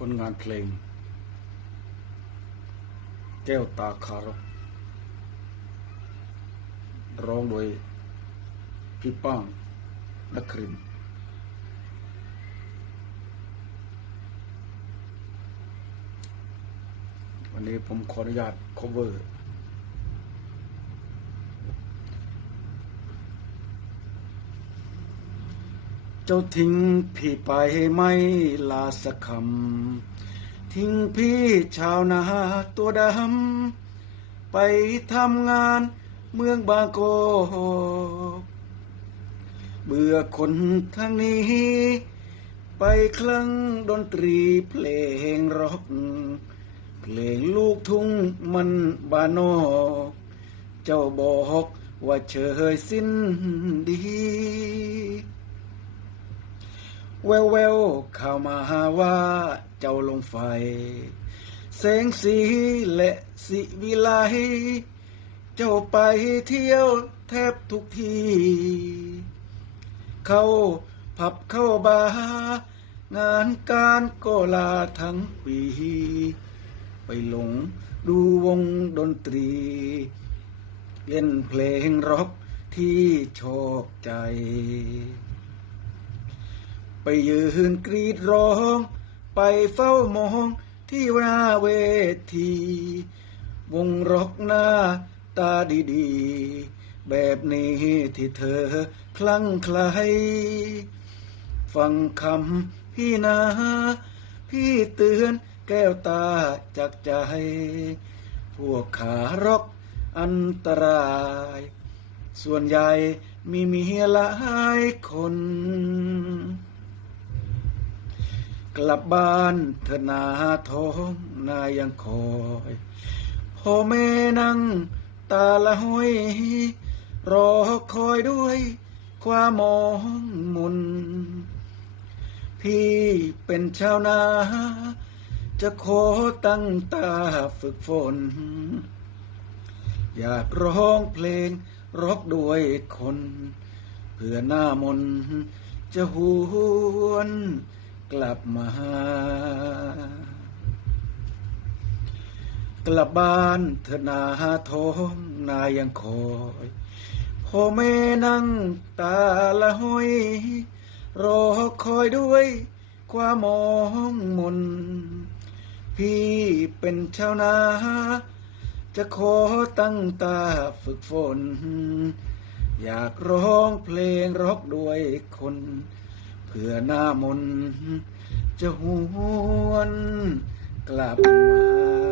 ผลงานเพลง แก้วตาคารกร้องโดยพี่ป้างนักครินวันนี้ผมขออนุญาต cover เจ้าทิ้งพี่ไปไม่ลาสักคำ ทิ้งพี่ชาวนาตัวดำ ไปทำงานเมืองบางโกกเบื่อคนทางนี้ ไปคลั่งดนตรีเพลงร็อกเพลงลูกทุ่งมันบานอกเจ้าบอกว่าเฉยสิ้นดี แววแววข่าวมาว่าเจ้าลงไฟ แสงสีและสิวิไลเจ้าไปเที่ยวแทบทุกที เข้าผับเข้าบาร์งานการก็ลาทั้งปี ไปหลงดูวงดนตรี เล่นเพลงร็อกที่ชอบใจ ไปยืนกรีดร้อง ไปเฝ้ามองที่หน้าเวที วงร็อกหน้าตาดีๆ แบบนี้ที่เธอคลั่งไคล้ฟังคำพี่นาพี่เตือนแก้วตาจากใจ พวกขาร็อกอันตราย ส่วนใหญ่มีเมียหลายคน กลับบ้านเธอนาท้องนายังคอยพ่อแม่นั่งตาละห้อย รอคอยด้วยความมองมุน พี่เป็นชาวนา จะขอตั้งตาฝึกฝน อยากร้องเพลงร็อกด้วยคน เพื่อหน้ามนจะหวน กลับมากลับบ้านเธอนาท้องนายังคอยพ่อแม่นั่งตาละห้อย รอคอยด้วย ความมองมน พี่เป็นชาวนา จะขอตั้งตาฝึกฝน อยากร้องเพลงร็อกด้วยคนเพื่อหน้ามนจะหวนกลับมา